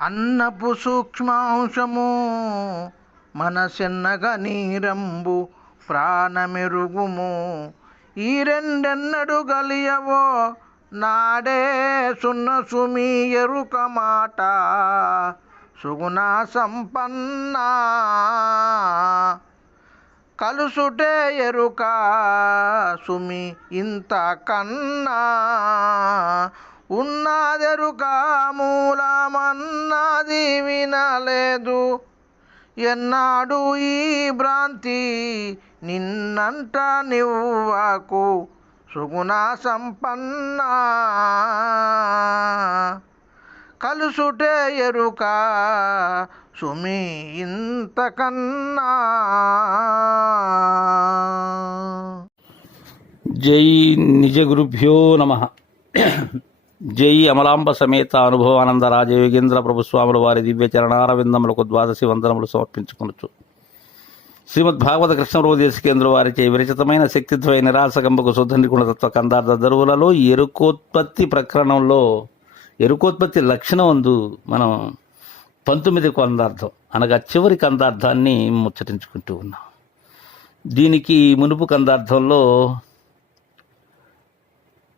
అన్నపు సూక్ష్మాంశము మనసెన్నగ నీరంబు ప్రాణమెరుగుము. ఈ రెండెన్నడు గలియవో నాడే సున్న సుమి ఎరుక మాట. సుగుణ సంపన్న కలుసుటే ఎరుక సుమి ఇంత కన్నా. ఉన్నదెరుక మూలమన్నది వినలేదు. ఎన్నాడు ఈ భ్రాంతి నిన్నంట నివ్వకు సుగుణ సంపన్న కలుసుటే ఎరుక సుమి ఇంతకన్నా. జై నిజ గురుభ్యో నమ. జై అమలాంబ సమేత అనుభవానంద రాజయోగేంద్ర ప్రభుస్వాముల వారి దివ్య చరణారవిందములకు ద్వాదశి వందనములు సమర్పించుకొనొచ్చు శ్రీమద్ భాగవత కృష్ణరోదేశ కేంద్ర వారిచే విరచితమైన శక్తిద్వయ నిరాసకంబకు శుద్ధ నిగుణతత్వ కందార్థ దరువులలో ఎరుకోత్పత్తి ప్రకరణంలో ఎరుకోత్పత్తి లక్షణం అందు మనం పంతొమ్మిది కందార్థం అనగా చివరి కందార్థాన్ని ముచ్చటించుకుంటూ ఉన్నాం. దీనికి మునుపు కందార్థంలో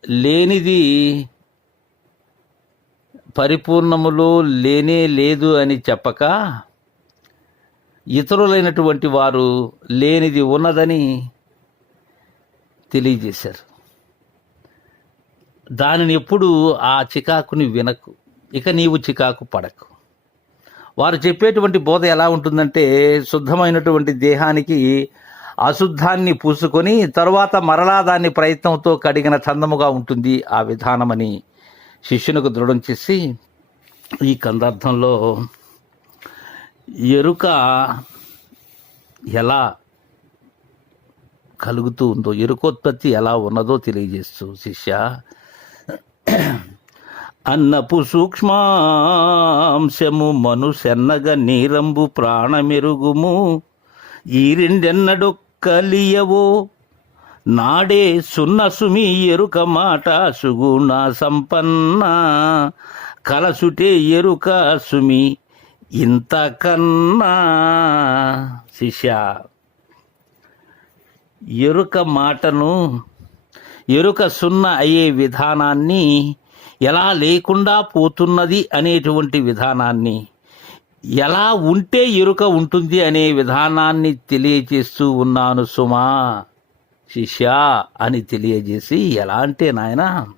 లేనిది పరిపూర్ణములో లేనే లేదు అని చెప్పక ఇతరులైనటువంటి వారు లేనిది ఉన్నదని తెలియజేశారు. దానిని ఎప్పుడు ఆ చికాకుని వినకు ఇక నీవు చికాకు పడకు. వారు చెప్పేటువంటి బోధ ఎలా ఉంటుందంటే శుద్ధమైనటువంటి దేహానికి అశుద్ధాన్ని పూసుకొని తరువాత మరలా దాన్ని ప్రయత్నంతో కడిగిన చందముగా ఉంటుంది ఆ విధానమని. శిష్యునికి దృఢం చేసి ఈ కందార్థంలో ఎరుక ఎలా కలుగుతూ ఉందో ఎరుకోత్పత్తి ఎలా ఉన్నదో తెలియజేస్తూ శిష్య. అన్నపు సూక్ష్మాంశము మనుసెన్నగ నీరంబు ప్రాణమెరుగుము ఈ రెండెన్నడొక్కలియవో నాడే సున్న సుమి ఎరుక మాట సుగుణ సంపన్న. కలసుటే ఎరుక సుమి ఇంతకన్నా. శిష్య ఎరుక మాటను ఎరుక సున్న అయ్యే విధానాన్ని ఎలా లేకుండా పోతున్నది అనేటువంటి విధానాన్ని ఎలా ఉంటే ఎరుక ఉంటుంది అనే విధానాన్ని తెలియజేస్తూ ఉన్నాను సుమా. శిష్య అని తెలియజేసి ఎలా అంటే నాయన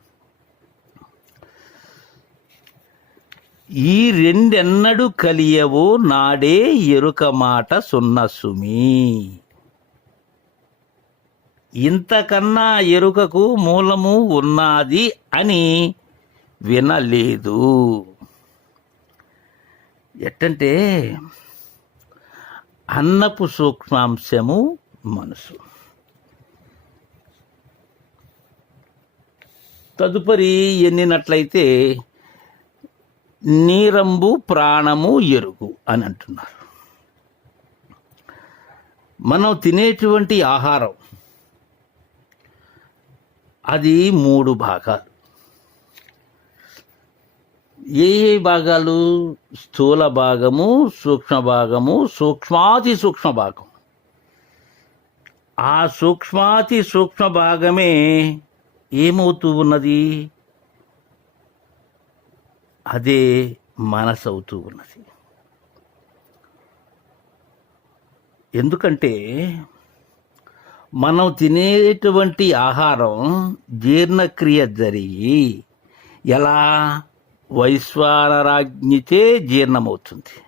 ఈ రెండెన్నడు కలియవో నాడే ఎరుక మాట సున్న సుమి. ఇంతకన్నా ఎరుకకు మూలము ఉన్నది అని వినలేదు. ఎట్టంటే అన్నపు సూక్ష్మాంశము మనసు. తదుపరి ఎన్నినట్లయితే నీరంబు ప్రాణము ఎరుగు అని అంటున్నారు. మనం తినేటువంటి ఆహారం అది మూడు భాగాలు. ఏ ఏ భాగాలు? స్థూల భాగము సూక్ష్మ భాగము సూక్ష్మాతి సూక్ష్మ భాగం. ఆ సూక్ష్మాతి సూక్ష్మ భాగమే ఏమవుతూ ఉన్నది? అదే మనసు అవుతూ ఉన్నది. ఎందుకంటే మనం తినేటువంటి ఆహారం జీర్ణక్రియ జరిగి ఎలా వైశ్వానరాజ్ఞితే జీర్ణమవుతుంది.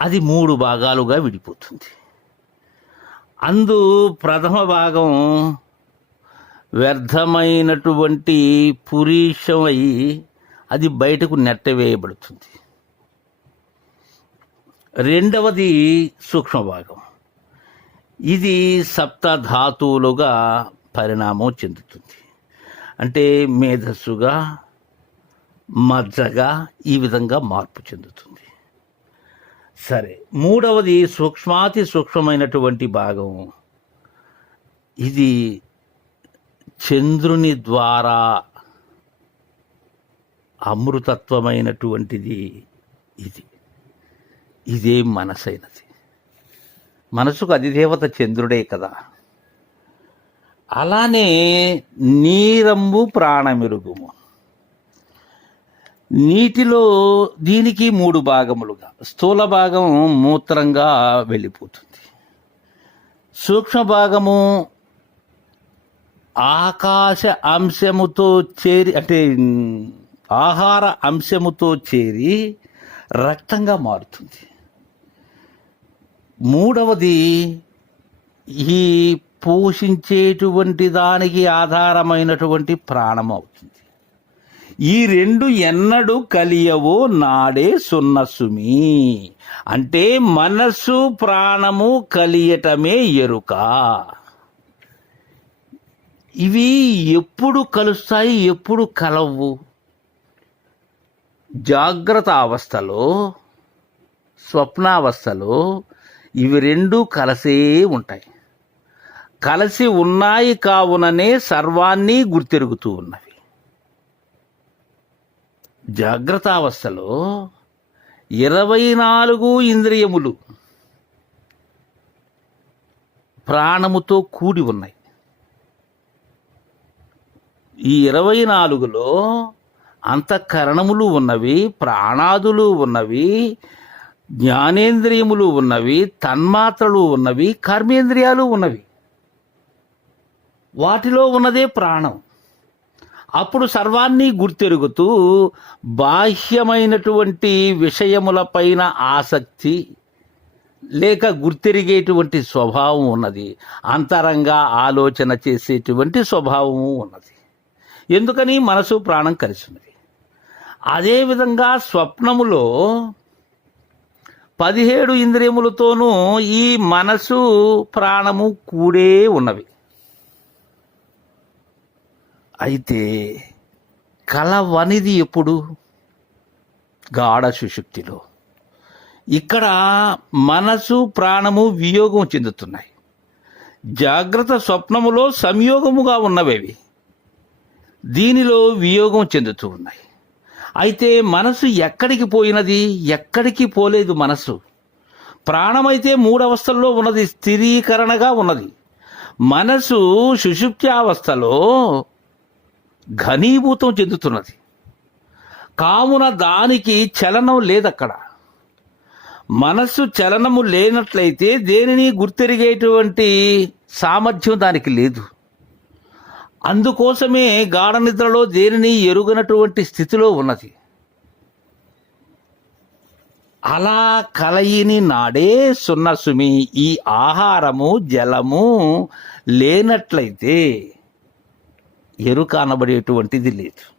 అది మూడు భాగాలుగా విడిపోతుంది. అందు ప్రథమ భాగం వ్యర్థమైనటువంటి పురీషమై అది బయటకు నెట్టవేయబడుతుంది. రెండవది సూక్ష్మ భాగం ఇది సప్తధాతువులుగా పరిణామం చెందుతుంది. అంటే మేధస్సుగా మజ్జగా ఈ విధంగా మార్పు చెందుతుంది. సరే మూడవది సూక్ష్మాతి సూక్ష్మమైనటువంటి భాగం. ఇది చంద్రుని ద్వారా అమృతత్వమైనటువంటిది ఇది. ఇదే మనసైనది. మనసుకు అధిదేవత చంద్రుడే కదా. అలానే నీరంబు ప్రాణమిరుగుము. నీటిలో దీనికి మూడు భాగములుగా. స్థూల భాగం మూత్రంగా వెళ్ళిపోతుంది. సూక్ష్మ భాగము ఆకాశ అంశముతో చేరి అంటే ఆహార అంశముతో చేరి రక్తంగా మారుతుంది. మూడవది ఈ పోషించేటువంటి దానికి ఆధారమైనటువంటి ప్రాణం అవుతుంది. ఈ రెండు ఎన్నడు కలియవో నాడే సున్నసుమి. అంటే మనస్సు ప్రాణము కలియటమే ఎరుక. ఇవి ఎప్పుడు కలుస్తాయి ఎప్పుడు కలవు? జాగ్రత్త అవస్థలో స్వప్నావస్థలో ఇవి రెండు కలిసే ఉంటాయి. కలిసి ఉన్నాయి కావుననే సర్వాన్ని గుర్తెరుగుతూ ఉన్నవి. జాగ్రత్తావస్థలో ఇరవై నాలుగు ఇంద్రియములు ప్రాణముతో కూడి ఉన్నాయి. ఈ ఇరవై నాలుగులో అంతఃకరణములు ఉన్నవి ప్రాణాదులు ఉన్నవి జ్ఞానేంద్రియములు ఉన్నవి తన్మాత్రలు ఉన్నవి కర్మేంద్రియాలు ఉన్నవి. వాటిలో ఉన్నదే ప్రాణం. అప్పుడు సర్వాన్ని గుర్తెరుగుతూ బాహ్యమైనటువంటి విషయములపైన ఆసక్తి లేక గుర్తెరిగేటువంటి స్వభావం ఉన్నది. అంతరంగా ఆలోచన చేసేటువంటి స్వభావము ఉన్నది. ఎందుకని మనసు ప్రాణం కలిసినది అదేవిధంగా స్వప్నములో పదిహేడు ఇంద్రియములతోనూ ఈ మనసు ప్రాణము కూడే ఉన్నవి. అయితే కలవనిది ఎప్పుడు? గాఢ సుషుప్తిలో ఇక్కడ మనసు ప్రాణము వియోగం చెందుతున్నాయి. జాగ్రత్త స్వప్నములో సంయోగముగా ఉన్నవేవి. దీనిలో వియోగం చెందుతూ ఉన్నాయి. అయితే మనసు ఎక్కడికి పోయినది? ఎక్కడికి పోలేదు మనసు? ప్రాణమైతే మూడవస్థల్లో ఉన్నది స్థిరీకరణగా ఉన్నది. మనసు సుషుప్త్యావస్థలో ఘనీభూతం చెందుతున్నది. కావున దానికి చలనం లేదక్కడ. మనస్సు చలనము లేనట్లయితే దేనిని గుర్తెరిగేటువంటి సామర్థ్యం దానికి లేదు. అందుకోసమే గాఢ నిద్రలో దేనిని ఎరుగనటువంటి స్థితిలో ఉన్నది? అలా కలయిని నాడే సున్నసుమి ఈ ఆహారము జలము లేనట్లయితే ఎరుక అనబడేటువంటిది లేదు.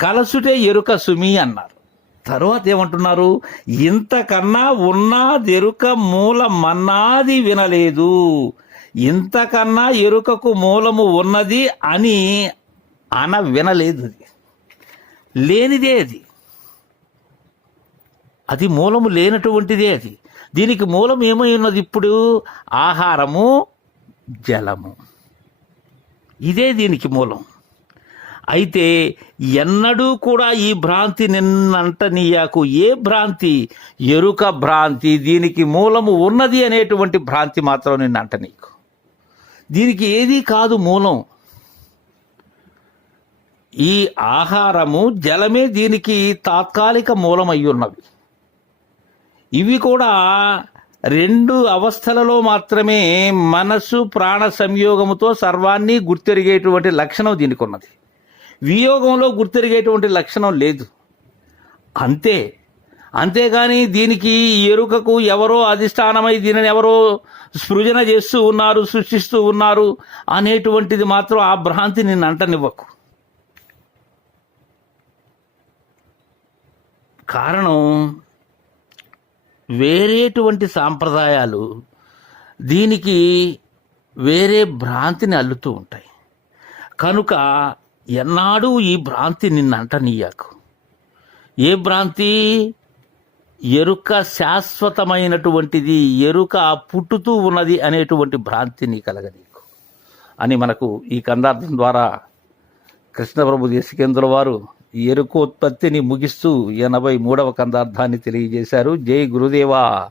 కలసుటే ఎరుక సుమి అన్నారు. తరువాత ఏమంటున్నారు? ఇంతకన్నా ఉన్నదెరుక మూల మన్నాది వినలేదు. ఇంతకన్నా ఎరుకకు మూలము ఉన్నది అని అన వినలేదు అది. లేనిదే అది. అది మూలము లేనటువంటిదే అది. దీనికి మూలం ఏమై ఉన్నది ఇప్పుడు? ఆహారము జలము. ఇదే దీనికి మూలం. అయితే ఎన్నడూ కూడా ఈ భ్రాంతి నిన్నంట నీయాకు ఏ భ్రాంతి? ఎరుక భ్రాంతి. దీనికి మూలము ఉన్నది అనేటువంటి భ్రాంతి మాత్రం నిన్నంట నీకు. దీనికి ఏది కాదు మూలం. ఈ ఆహారము జలమే దీనికి తాత్కాలిక మూలమై ఉన్నవి ఇవి కూడా రెండు అవస్థలలో మాత్రమే మనస్సు ప్రాణ సంయోగముతో సర్వాన్ని గుర్తెరిగేటువంటి లక్షణం దీనికి ఉన్నది వియోగంలో గుర్తెరిగేటువంటి లక్షణం లేదు. అంతే. అంతేగాని దీనికి ఎరుకకు ఎవరో అధిష్టానమై దీనిని ఎవరో సృజన చేస్తూ ఉన్నారు సృష్టిస్తూ ఉన్నారు అనేటువంటిది మాత్రం ఆ భ్రాంతి నిన్ను అంటనివ్వకు. కారణం వేరేటువంటి సాంప్రదాయాలు దీనికి వేరే భ్రాంతిని అల్లుతూ ఉంటాయి. కనుక ఎన్నాడూ ఈ భ్రాంతి నిన్ను అంటనీయాకు. ఏ భ్రాంతి? ఎరుక శాశ్వతమైనటువంటిది ఎరుక పుట్టుతూ ఉన్నది అనేటువంటి భ్రాంతిని కలగనీకు అని మనకు ఈ కందార్థం ద్వారా కృష్ణప్రభు దేశికేంద్రుల వారు ఎరుకోత్పత్తిని ముగిస్తూ ఎనభై మూడవ కందార్థాన్ని తెలియజేశారు. జై గురుదేవా.